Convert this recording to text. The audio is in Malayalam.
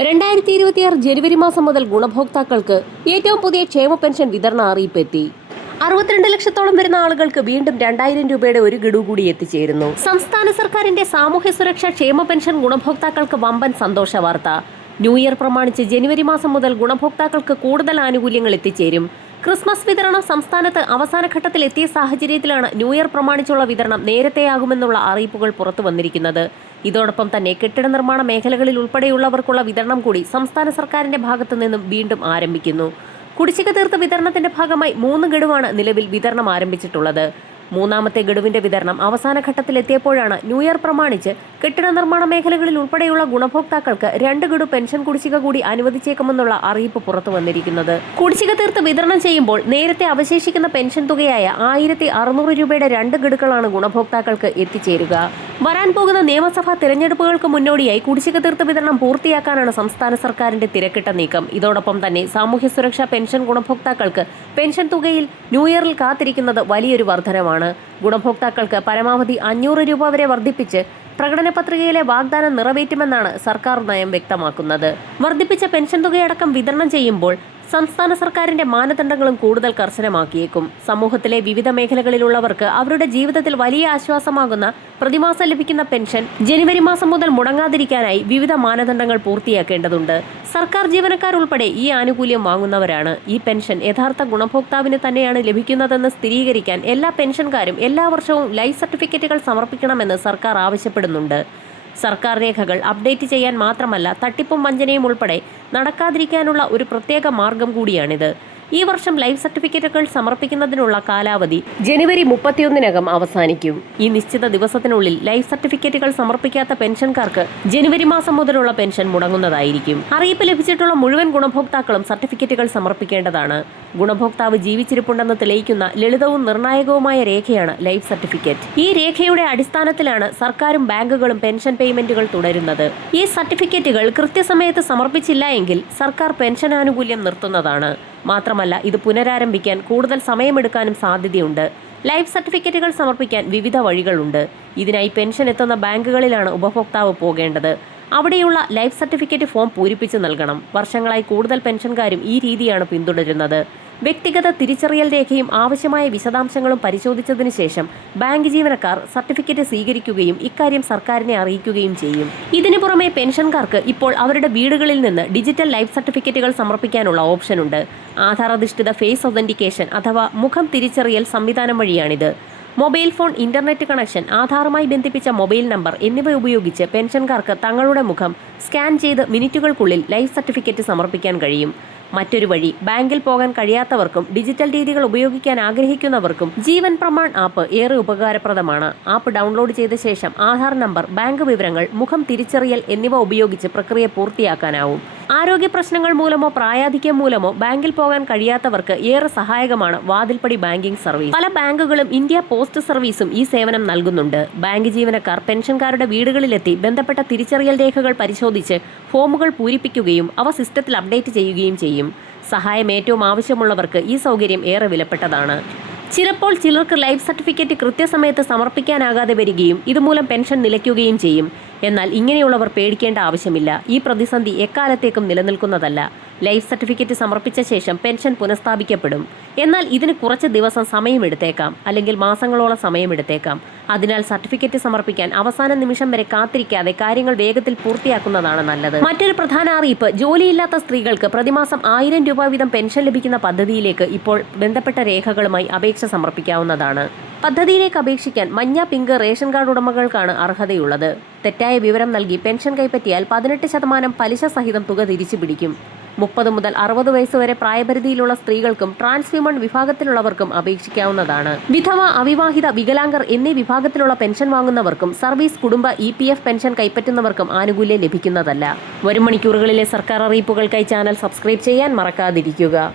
2026 ജനുവരി മാസം മുതൽ ഗുണഭോക്താക്കൾക്ക് ഏറ്റവും പുതിയ ക്ഷേമ പെൻഷൻ വിതരണ അറിയിപ്പ് എത്തി. 62 ലക്ഷത്തോളം വരുന്ന ആളുകൾക്ക് വീണ്ടും 2000 രൂപയുടെ ഒരു ഗഡു കൂടി എത്തിച്ചേരുന്നു. സംസ്ഥാന സർക്കാരിന്റെ സാമൂഹ്യ സുരക്ഷാ ക്ഷേമ പെൻഷൻ ഗുണഭോക്താക്കൾക്ക് വമ്പൻ സന്തോഷ വാർത്ത. ന്യൂ ഇയർ പ്രമാണിച്ച് ജനുവരി മാസം മുതൽ ഗുണഭോക്താക്കൾക്ക് കൂടുതൽ ആനുകൂല്യങ്ങൾ എത്തിച്ചേരും. ക്രിസ്മസ് വിതരണം സംസ്ഥാനത്ത് അവസാന ഘട്ടത്തിൽ എത്തിയ സാഹചര്യത്തിലാണ് ന്യൂ ഇയർ പ്രമാണിച്ചുള്ള വിതരണം നേരത്തെയാകുമെന്നുള്ള അറിയിപ്പുകൾ പുറത്തു വന്നിരിക്കുന്നത്. ഇതോടൊപ്പം തന്നെ കെട്ടിട നിർമ്മാണ മേഖലകളിൽ ഉൾപ്പെടെയുള്ളവർക്കുള്ള വിതരണം കൂടി സംസ്ഥാന സർക്കാരിന്റെ ഭാഗത്തു നിന്നും വീണ്ടും ആരംഭിക്കുന്നു. കുടിശ്ശിക തീർത്ത വിതരണത്തിന്റെ ഭാഗമായി 3 ഗഡുവാണ് നിലവിൽ വിതരണം ആരംഭിച്ചിട്ടുള്ളത്. മൂന്നാമത്തെ ഗഡുവിന്റെ വിതരണം അവസാന ഘട്ടത്തിലെത്തിയപ്പോഴാണ് ന്യൂ ഇയർ പ്രമാണിച്ച് കെട്ടിട നിർമ്മാണ മേഖലകളിൽ ഉൾപ്പെടെയുള്ള ഗുണഭോക്താക്കൾക്ക് 2 ഗഡു പെൻഷൻ കുടിശ്ശിക കൂടി അനുവദിച്ചേക്കുമെന്നുള്ള അറിയിപ്പ് പുറത്തു വന്നിരിക്കുന്നത്. കുടിശ്ശിക തീർത്ത് വിതരണം ചെയ്യുമ്പോൾ നേരത്തെ അവശേഷിക്കുന്ന പെൻഷൻ തുകയായ 1600 രൂപയുടെ 2 ഗഡുക്കളാണ് ഗുണഭോക്താക്കൾക്ക് എത്തിച്ചേരുക. വരാൻ പോകുന്ന നിയമസഭാ തിരഞ്ഞെടുപ്പുകൾക്ക് മുന്നോടിയായി കുടിശ്ശിക തീർത്ത് വിതരണം പൂർത്തിയാക്കാനാണ് സംസ്ഥാന സർക്കാരിന്റെ തിരക്കിട്ട നീക്കം. ഇതോടൊപ്പം തന്നെ സാമൂഹ്യ സുരക്ഷാ പെൻഷൻ ഗുണഭോക്താക്കൾക്ക് പെൻഷൻ തുകയിൽ ന്യൂ ഇയറിൽ കാത്തിരിക്കുന്നത് വലിയൊരു വർധനവാണ്. ഗുണഭോക്താക്കൾക്ക് പരമാവധി 500 രൂപ വരെ വർദ്ധിപ്പിച്ച് പ്രകടന പത്രികയിലെ വാഗ്ദാനം നിറവേറ്റുമെന്നാണ് സർക്കാർ നയം വ്യക്തമാക്കുന്നത്. വർദ്ധിപ്പിച്ച പെൻഷൻ തുകയടക്കം വിതരണം ചെയ്യുമ്പോൾ സംസ്ഥാന സർക്കാരിന്റെ മാനദണ്ഡങ്ങളും കൂടുതൽ കർശനമാക്കിയേക്കും. സമൂഹത്തിലെ വിവിധ മേഖലകളിലുള്ളവർക്ക് അവരുടെ ജീവിതത്തിൽ വലിയ ആശ്വാസമാകുന്ന പ്രതിമാസം ലഭിക്കുന്ന പെൻഷൻ ജനുവരി മാസം മുതൽ മുടങ്ങാതിരിക്കാനായി വിവിധ മാനദണ്ഡങ്ങൾ പൂർത്തിയാക്കേണ്ടതുണ്ട്. സർക്കാർ ജീവനക്കാരുൾപ്പെടെ ഈ ആനുകൂല്യം വാങ്ങുന്നവരാണ്. ഈ പെൻഷൻ യഥാർത്ഥ ഗുണഭോക്താവിന് തന്നെയാണ് ലഭിക്കുന്നതെന്ന് സ്ഥിരീകരിക്കാൻ എല്ലാ പെൻഷൻകാരും എല്ലാ വർഷവും ലൈഫ് സർട്ടിഫിക്കറ്റുകൾ സമർപ്പിക്കണമെന്ന് സർക്കാർ ആവശ്യപ്പെടുന്നുണ്ട്. സർക്കാർ രേഖകൾ അപ്ഡേറ്റ് ചെയ്യാൻ മാത്രമല്ല തട്ടിപ്പും വഞ്ചനയും ഉൾപ്പെടെ നടക്കാതിരിക്കാനുള്ള ഒരു പ്രത്യേക മാർഗം കൂടിയാണിത്. ഈ വർഷം ലൈഫ് സർട്ടിഫിക്കറ്റുകൾ സമർപ്പിക്കുന്നതിനുള്ള കാലാവധി ജനുവരി 31-നകം അവസാനിക്കും. ഈ നിശ്ചിത ദിവസത്തിനുള്ളിൽ ലൈഫ് സർട്ടിഫിക്കറ്റുകൾ സമർപ്പിക്കാത്ത പെൻഷൻകാർക്ക് ജനുവരി മാസം മുതലുള്ള പെൻഷൻ മുടങ്ങുന്നതായിരിക്കും. അറിയിപ്പ് ലഭിച്ചിട്ടുള്ള മുഴുവൻ ഗുണഭോക്താക്കളും സർട്ടിഫിക്കറ്റുകൾ സമർപ്പിക്കേണ്ടതാണ്. ഗുണഭോക്താവ് ജീവിച്ചിരിപ്പുണ്ടെന്ന് തെളിയിക്കുന്ന ലളിതവും നിർണായകവുമായ രേഖയാണ് ലൈഫ് സർട്ടിഫിക്കറ്റ്. ഈ രേഖയുടെ അടിസ്ഥാനത്തിലാണ് സർക്കാരും ബാങ്കുകളും പെൻഷൻ പേയ്മെന്റുകൾ തുടരുന്നത്. ഈ സർട്ടിഫിക്കറ്റുകൾ കൃത്യസമയത്ത് സമർപ്പിച്ചില്ല എങ്കിൽ സർക്കാർ പെൻഷൻ ആനുകൂല്യം നിർത്തുന്നതാണ്. മാത്രമല്ല ഇത് പുനരാരംഭിക്കാൻ കൂടുതൽ സമയമെടുക്കാനും സാധ്യതയുണ്ട്. ലൈഫ് സർട്ടിഫിക്കറ്റുകൾ സമർപ്പിക്കാൻ വിവിധ വഴികളുണ്ട്. ഇതിനായി പെൻഷൻ എത്തുന്ന ബാങ്കുകളിലാണ് ഉപഭോക്താവ് പോകേണ്ടത്. അവിടെയുള്ള ലൈഫ് സർട്ടിഫിക്കറ്റ് ഫോം പൂരിപ്പിച്ച് നൽകണം. വർഷങ്ങളായി കൂടുതൽ പെൻഷൻകാരും ഈ രീതിയാണ് പിന്തുടരുന്നത്. വ്യക്തിഗത തിരിച്ചറിയൽ രേഖയും ആവശ്യമായ വിശദാംശങ്ങളും പരിശോധിച്ചതിന് ശേഷം ബാങ്ക് ജീവനക്കാർ സർട്ടിഫിക്കറ്റ് സ്വീകരിക്കുകയും ഇക്കാര്യം സർക്കാരിനെ അറിയിക്കുകയും ചെയ്യും. ഇതിനു പുറമെ പെൻഷൻകാർക്ക് ഇപ്പോൾ അവരുടെ വീടുകളിൽ നിന്ന് ഡിജിറ്റൽ ലൈഫ് സർട്ടിഫിക്കറ്റുകൾ സമർപ്പിക്കാനുള്ള ഓപ്ഷനുണ്ട്. ആധാർ അധിഷ്ഠിത ഫേസ് ഒതന്റിക്കേഷൻ അഥവാ മുഖം തിരിച്ചറിയൽ സംവിധാനം വഴിയാണിത്. മൊബൈൽ ഫോൺ, ഇന്റർനെറ്റ് കണക്ഷൻ, ആധാറുമായി ബന്ധിപ്പിച്ച മൊബൈൽ നമ്പർ എന്നിവ ഉപയോഗിച്ച് പെൻഷൻകാർക്ക് തങ്ങളുടെ മുഖം സ്കാൻ ചെയ്ത് മിനിറ്റുകൾക്കുള്ളിൽ ലൈഫ് സർട്ടിഫിക്കറ്റ് സമർപ്പിക്കാൻ കഴിയും. മറ്റൊരു വഴി, ബാങ്കിൽ പോകാൻ കഴിയാത്തവർക്കും ഡിജിറ്റൽ രീതികൾ ഉപയോഗിക്കാൻ ആഗ്രഹിക്കുന്നവർക്കും ജീവൻ പ്രമാൺ ആപ്പ് ഏറെ ഉപകാരപ്രദമാണ്. ആപ്പ് ഡൗൺലോഡ് ചെയ്ത ശേഷം ആധാർ നമ്പർ, ബാങ്ക് വിവരങ്ങൾ, മുഖം തിരിച്ചറിയൽ എന്നിവ ഉപയോഗിച്ച് പ്രക്രിയ പൂർത്തിയാക്കാനാവും. ആരോഗ്യ പ്രശ്നങ്ങൾ മൂലമോ പ്രായാധിക്യം മൂലമോ ബാങ്കിൽ പോകാൻ കഴിയാത്തവർക്ക് ഏറെ സഹായകമാണ് വാതിൽപ്പടി ബാങ്കിംഗ് സർവീസ്. പല ബാങ്കുകളും ഇന്ത്യ പോസ്റ്റ് സർവീസും ഈ സേവനം നൽകുന്നുണ്ട്. ബാങ്ക് ജീവനക്കാർ പെൻഷൻകാരുടെ വീടുകളിലെത്തി ബന്ധപ്പെട്ട തിരിച്ചറിയൽ രേഖകൾ പരിശോധിച്ച് ഫോമുകൾ പൂരിപ്പിക്കുകയും അവ സിസ്റ്റത്തിൽ അപ്ഡേറ്റ് ചെയ്യുകയും ചെയ്യും. സഹായം ഏറ്റവും ആവശ്യമുള്ളവർക്ക് ഈ സൗകര്യം ഏറെ വിലപ്പെട്ടതാണ്. ചിലപ്പോൾ ചിലർക്ക് ലൈഫ് സർട്ടിഫിക്കറ്റ് കൃത്യസമയത്ത് സമർപ്പിക്കാനാകാതെ വരികയും ഇതുമൂലം പെൻഷൻ നിലയ്ക്കുകയും ചെയ്യും. എന്നാൽ ഇങ്ങനെയുള്ളവർ പേടിക്കേണ്ട ആവശ്യമില്ല. ഈ പ്രതിസന്ധി എക്കാലത്തേക്കും നിലനിൽക്കുന്നതല്ല. ലൈഫ് സർട്ടിഫിക്കറ്റ് സമർപ്പിച്ച ശേഷം പെൻഷൻ പുനഃസ്ഥാപിക്കപ്പെടും. എന്നാൽ ഇതിന് കുറച്ച് ദിവസം സമയമെടുത്തേക്കാം, അല്ലെങ്കിൽ മാസങ്ങളോളം സമയമെടുത്തേക്കാം. അതിനാൽ സർട്ടിഫിക്കറ്റ് സമർപ്പിക്കാൻ അവസാന നിമിഷം വരെ കാത്തിരിക്കാതെ കാര്യങ്ങൾ വേഗത്തിൽ പൂർത്തിയാക്കുന്നതാണ് നല്ലത്. മറ്റൊരു പ്രധാന അറിയിപ്പ്, ജോലിയില്ലാത്ത സ്ത്രീകൾക്ക് പ്രതിമാസം 1000 രൂപ വീതം പെൻഷൻ ലഭിക്കുന്ന പദ്ധതിയിലേക്ക് ഇപ്പോൾ ബന്ധപ്പെട്ട രേഖകളുമായി അപേക്ഷ സമർപ്പിക്കാവുന്നതാണ്. പദ്ധതിയിലേക്ക് അപേക്ഷിക്കാൻ മഞ്ഞ, പിങ്ക് റേഷൻ കാർഡ് ഉടമകൾക്കാണ് അർഹതയുള്ളത്. തെറ്റായ വിവരം നൽകി പെൻഷൻ കൈപ്പറ്റിയാൽ 18% പലിശ സഹിതം തുക തിരിച്ചു പിടിക്കും. 30 മുതൽ 60 വയസ്സ് വരെ പ്രായപരിധിയിലുള്ള സ്ത്രീകൾക്കും ട്രാൻസ് വിമൺ വിഭാഗത്തിലുള്ളവർക്കും അപേക്ഷിക്കാവുന്നതാണ്. വിധവ, അവിവാഹിത, വികലാംഗർ എന്നീ വിഭാഗത്തിലുള്ള പെൻഷൻ വാങ്ങുന്നവർക്കും സർവീസ്, കുടുംബ, EPF പെൻഷൻ കൈപ്പറ്റുന്നവർക്കും ആനുകൂല്യം ലഭിക്കുന്നതല്ല. വരും മണിക്കൂറുകളിലെ സർക്കാർ അറിയിപ്പുകൾക്കായി ചാനൽ സബ്സ്ക്രൈബ് ചെയ്യാൻ മറക്കാതിരിക്കുക.